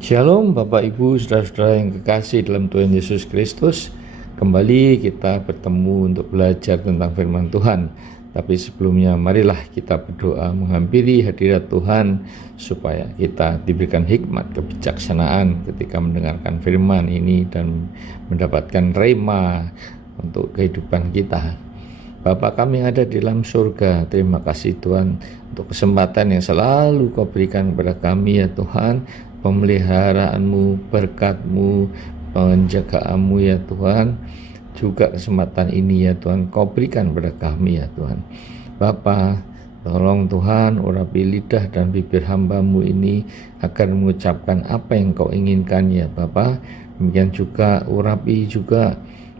Shalom Bapak Ibu, saudara-saudara yang kekasih dalam Tuhan Yesus Kristus. Kembali kita bertemu untuk belajar tentang firman Tuhan. Tapi sebelumnya marilah kita berdoa menghampiri hadirat Tuhan supaya kita diberikan hikmat kebijaksanaan ketika mendengarkan firman ini dan mendapatkan rema untuk kehidupan kita. Bapa kami yang ada di dalam surga, terima kasih Tuhan untuk kesempatan yang selalu Kau berikan kepada kami ya Tuhan, pemeliharaanmu, berkat-Mu, penjagaanmu ya Tuhan, juga kesempatan ini ya Tuhan Kau berikan kepada kami ya Tuhan. Bapa, tolong Tuhan urapi lidah dan bibir hamba-Mu ini agar mengucapkan apa yang Kau inginkan ya Bapa. Demikian juga urapi juga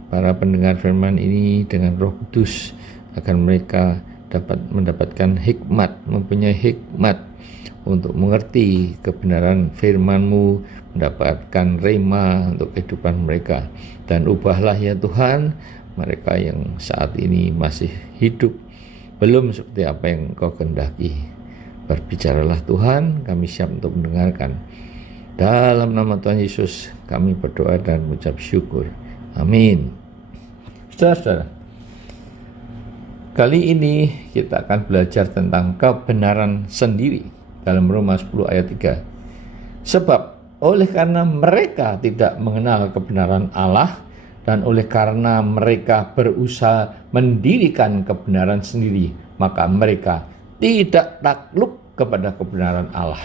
para pendengar firman ini dengan Roh Kudus agar mereka dapat mendapatkan hikmat, mempunyai hikmat untuk mengerti kebenaran firman-Mu, mendapatkan rema untuk kehidupan mereka. Dan ubahlah ya Tuhan mereka yang saat ini masih hidup belum seperti apa yang Kau kehendaki. Berbicaralah Tuhan, kami siap untuk mendengarkan. Dalam nama Tuhan Yesus kami berdoa dan mengucap syukur. Amin. Saudara-saudara, kali ini kita akan belajar tentang kebenaran sendiri dalam Roma 10 ayat 3. Sebab oleh karena mereka tidak mengenal kebenaran Allah dan oleh karena mereka berusaha mendirikan kebenaran sendiri, maka mereka tidak takluk kepada kebenaran Allah.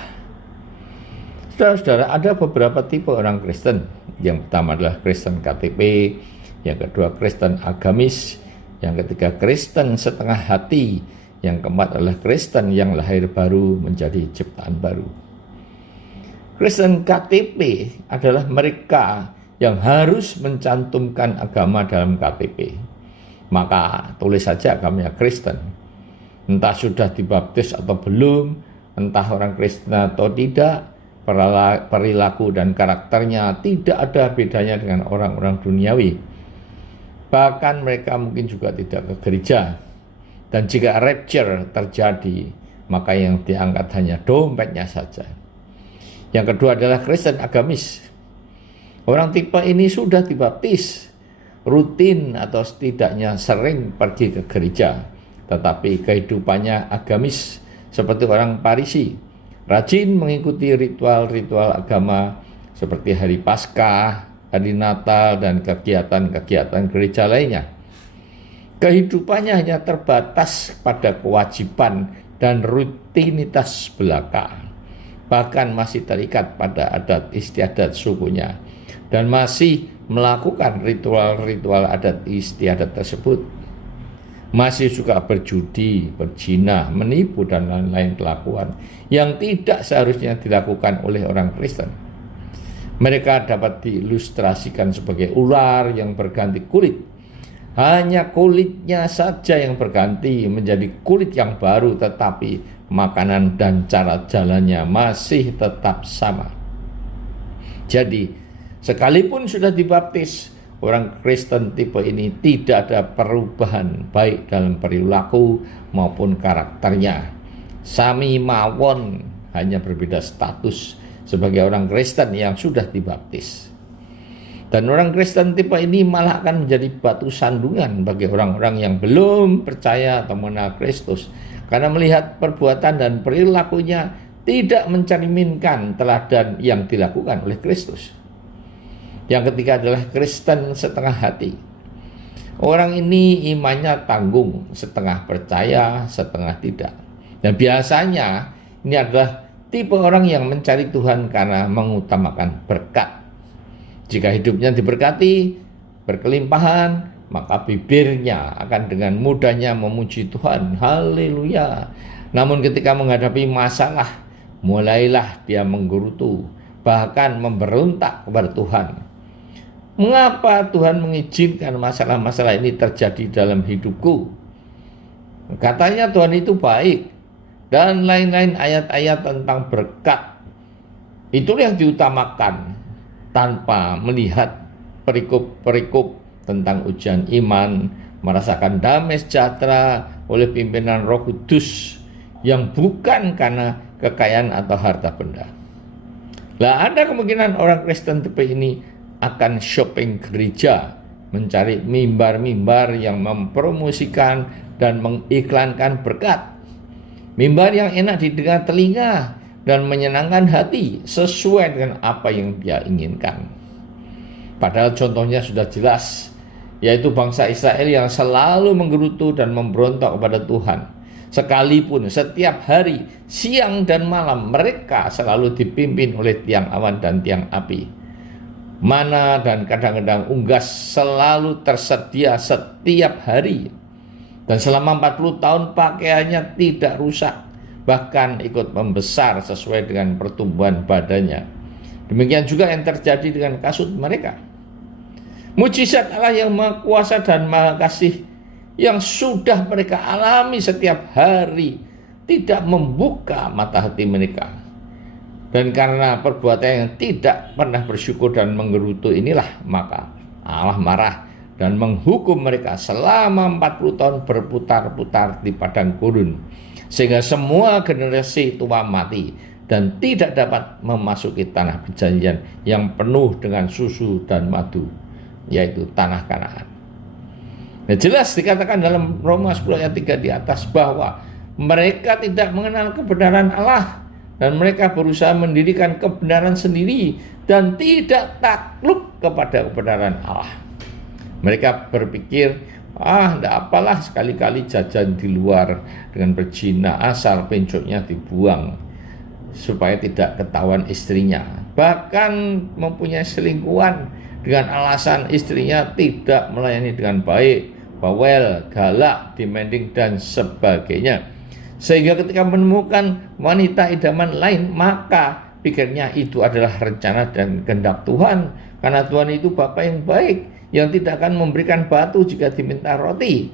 Saudara-saudara, ada beberapa tipe orang Kristen. Yang pertama adalah Kristen KTP, yang kedua Kristen agamis, yang ketiga Kristen setengah hati, yang keempat adalah Kristen yang lahir baru menjadi ciptaan baru. Kristen KTP adalah mereka yang harus mencantumkan agama dalam KTP. Maka tulis saja agamanya Kristen. Entah sudah dibaptis atau belum, entah orang Kristen atau tidak, perilaku dan karakternya tidak ada bedanya dengan orang-orang duniawi. Bahkan mereka mungkin juga tidak ke gereja. Dan jika rapture terjadi, maka yang diangkat hanya dompetnya saja. Yang kedua adalah Kristen agamis. Orang tipe ini sudah dibaptis, rutin atau setidaknya sering pergi ke gereja, tetapi kehidupannya agamis seperti orang Farisi, rajin mengikuti ritual-ritual agama seperti hari Paskah, hari Natal, dan kegiatan-kegiatan gereja lainnya. Kehidupannya hanya terbatas pada kewajiban dan rutinitas belaka. Bahkan masih terikat pada adat istiadat sukunya dan masih melakukan ritual-ritual adat istiadat tersebut. Masih suka berjudi, berzina, menipu, dan lain-lain kelakuan yang tidak seharusnya dilakukan oleh orang Kristen. Mereka dapat diilustrasikan sebagai ular yang berganti kulit. Hanya kulitnya saja yang berganti menjadi kulit yang baru, tetapi makanan dan cara jalannya masih tetap sama. Jadi, sekalipun sudah dibaptis, orang Kristen tipe ini tidak ada perubahan baik dalam perilaku maupun karakternya. Sami mawon, hanya berbeda status sebagai orang Kristen yang sudah dibaptis. Dan orang Kristen tipe ini malah akan menjadi batu sandungan bagi orang-orang yang belum percaya atau mengenal Kristus, karena melihat perbuatan dan perilakunya tidak mencerminkan teladan yang dilakukan oleh Kristus. Yang ketiga adalah Kristen setengah hati. Orang ini imannya tanggung, setengah percaya, setengah tidak. Dan biasanya ini adalah tipe orang yang mencari Tuhan karena mengutamakan berkat. Jika hidupnya diberkati, berkelimpahan, maka bibirnya akan dengan mudahnya memuji Tuhan. Haleluya. Namun ketika menghadapi masalah, mulailah dia menggerutu, bahkan memberontak kepada Tuhan. Mengapa Tuhan mengizinkan masalah-masalah ini terjadi dalam hidupku? Katanya Tuhan itu baik, dan lain-lain ayat-ayat tentang berkat. Itulah yang diutamakan, tanpa melihat perikop-perikop tentang ujian iman, merasakan damai sejahtera oleh pimpinan Roh Kudus yang bukan karena kekayaan atau harta benda. Lah ada kemungkinan orang Kristen tipe ini akan shopping gereja, mencari mimbar-mimbar yang mempromosikan dan mengiklankan berkat. Mimbar yang enak didengar telinga dan menyenangkan hati sesuai dengan apa yang dia inginkan. Padahal contohnya sudah jelas, yaitu bangsa Israel yang selalu menggerutu dan memberontak kepada Tuhan. Sekalipun setiap hari, siang dan malam mereka selalu dipimpin oleh tiang awan dan tiang api. Mana dan kadang-kadang unggas selalu tersedia setiap hari. Dan selama 40 tahun pakaiannya tidak rusak, bahkan ikut membesar sesuai dengan pertumbuhan badannya. Demikian juga yang terjadi dengan kasut mereka. Mujizat Allah yang Maha Kuasa dan Maha Kasih yang sudah mereka alami setiap hari tidak membuka mata hati mereka. Dan karena perbuatan yang tidak pernah bersyukur dan menggerutu inilah, maka Allah marah dan menghukum mereka selama 40 tahun berputar-putar di padang gurun, sehingga semua generasi tua mati dan tidak dapat memasuki tanah perjanjian yang penuh dengan susu dan madu, yaitu tanah Kanaan. Nah, jelas dikatakan dalam Roma 10 ayat 3 di atas bahwa mereka tidak mengenal kebenaran Allah dan mereka berusaha mendirikan kebenaran sendiri dan tidak takluk kepada kebenaran Allah. Mereka berpikir, tidak apalah sekali-kali jajan di luar dengan berzina asal pencoknya dibuang supaya tidak ketahuan istrinya. Bahkan mempunyai selingkuhan dengan alasan istrinya tidak melayani dengan baik, bawel, galak, demanding, dan sebagainya. Sehingga ketika menemukan wanita idaman lain, maka pikirnya itu adalah rencana dan kehendak Tuhan. Karena Tuhan itu Bapa yang baik, yang tidak akan memberikan batu jika diminta roti.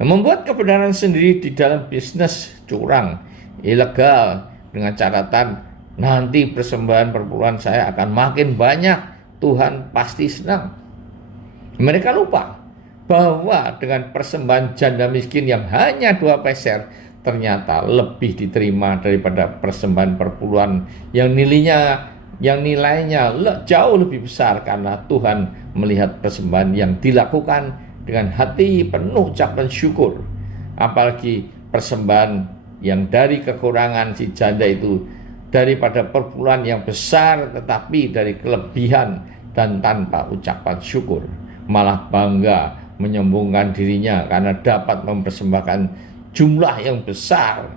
Membuat kebenaran sendiri di dalam bisnis curang, ilegal, dengan catatan nanti persembahan perpuluhan saya akan makin banyak, Tuhan pasti senang. Mereka lupa bahwa dengan persembahan janda miskin yang hanya 2 peser ternyata lebih diterima daripada persembahan perpuluhan yang nilainya jauh lebih besar, karena Tuhan melihat persembahan yang dilakukan dengan hati penuh ucapan syukur. Apalagi persembahan yang dari kekurangan si janda itu daripada perpuluhan yang besar tetapi dari kelebihan dan tanpa ucapan syukur, malah bangga menyombongkan dirinya karena dapat mempersembahkan jumlah yang besar.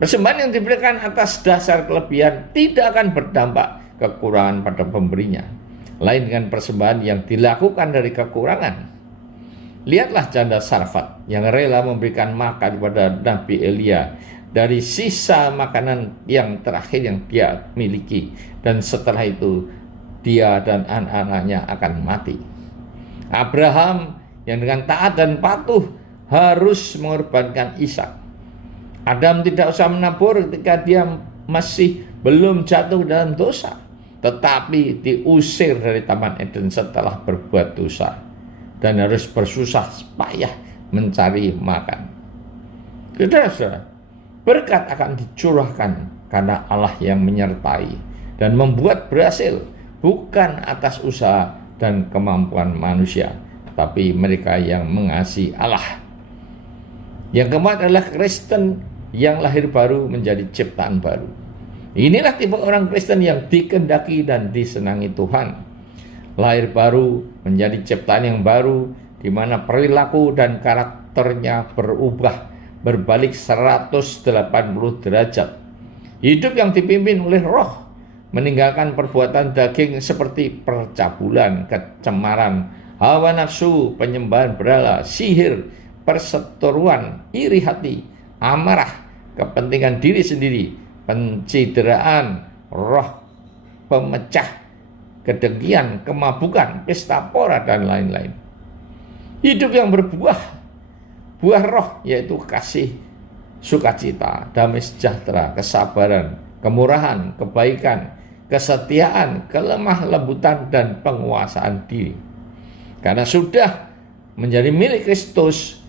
Persembahan yang diberikan atas dasar kelebihan tidak akan berdampak kekurangan pada pemberinya, lain dengan persembahan yang dilakukan dari kekurangan. Lihatlah janda Sarfat yang rela memberikan makan kepada Nabi Elia dari sisa makanan yang terakhir yang dia miliki, dan setelah itu dia dan anak-anaknya akan mati. Abraham yang dengan taat dan patuh harus mengorbankan Ishak. Adam tidak usah menabur ketika dia masih belum jatuh dalam dosa, tetapi diusir dari Taman Eden setelah berbuat dosa dan harus bersusah payah mencari makan. Saudara, berkat akan dicurahkan karena Allah yang menyertai dan membuat berhasil, bukan atas usaha dan kemampuan manusia, tapi mereka yang mengasihi Allah. Yang keempat adalah Kristen yang lahir baru menjadi ciptaan baru. Inilah tipe orang Kristen yang dikehendaki dan disenangi Tuhan. Lahir baru menjadi ciptaan yang baru, di mana perilaku dan karakternya berubah, berbalik 180 derajat. Hidup yang dipimpin oleh Roh, meninggalkan perbuatan daging seperti percabulan, kecemaran, hawa nafsu, penyembahan berhala, sihir, perseteruan, iri hati, amarah, kepentingan diri sendiri, pencideraan, roh pemecah, kedengkian, kemabukan, pesta pora, dan lain-lain. Hidup yang berbuah, buah roh, yaitu kasih, sukacita, damai sejahtera, kesabaran, kemurahan, kebaikan, kesetiaan, kelemah lembutan, dan penguasaan diri. Karena sudah menjadi milik Kristus,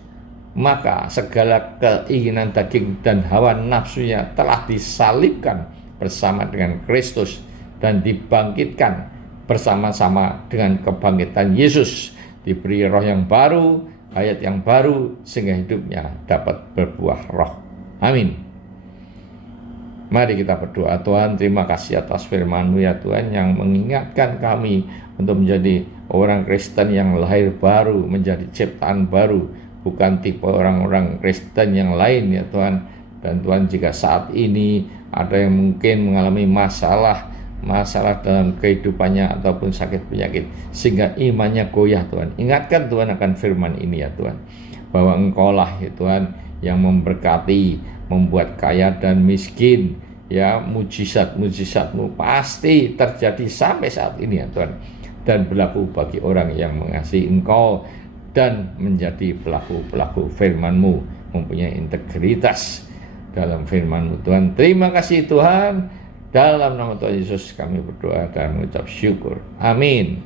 maka segala keinginan daging dan hawa nafsunya telah disalibkan bersama dengan Kristus dan dibangkitkan bersama-sama dengan kebangkitan Yesus, diberi roh yang baru, hayat yang baru, sehingga hidupnya dapat berbuah roh. Amin. Mari kita berdoa. Tuhan, terima kasih atas firman-Mu ya Tuhan, yang mengingatkan kami untuk menjadi orang Kristen yang lahir baru, menjadi ciptaan baru, bukan tipe orang-orang Kristen yang lain ya Tuhan. Dan Tuhan, jika saat ini ada yang mungkin mengalami masalah dalam kehidupannya ataupun sakit penyakit sehingga imannya goyah, Tuhan, ingatkan Tuhan akan firman ini ya Tuhan, bahwa Engkaulah ya Tuhan yang memberkati, membuat kaya dan miskin, ya, mujizat-mujizat-Mu pasti terjadi sampai saat ini ya Tuhan, dan berlaku bagi orang yang mengasihi Engkau dan menjadi pelaku-pelaku firman-Mu, mempunyai integritas dalam firman-Mu Tuhan. Terima kasih Tuhan. Dalam nama Tuhan Yesus kami berdoa dan mengucap syukur. Amin.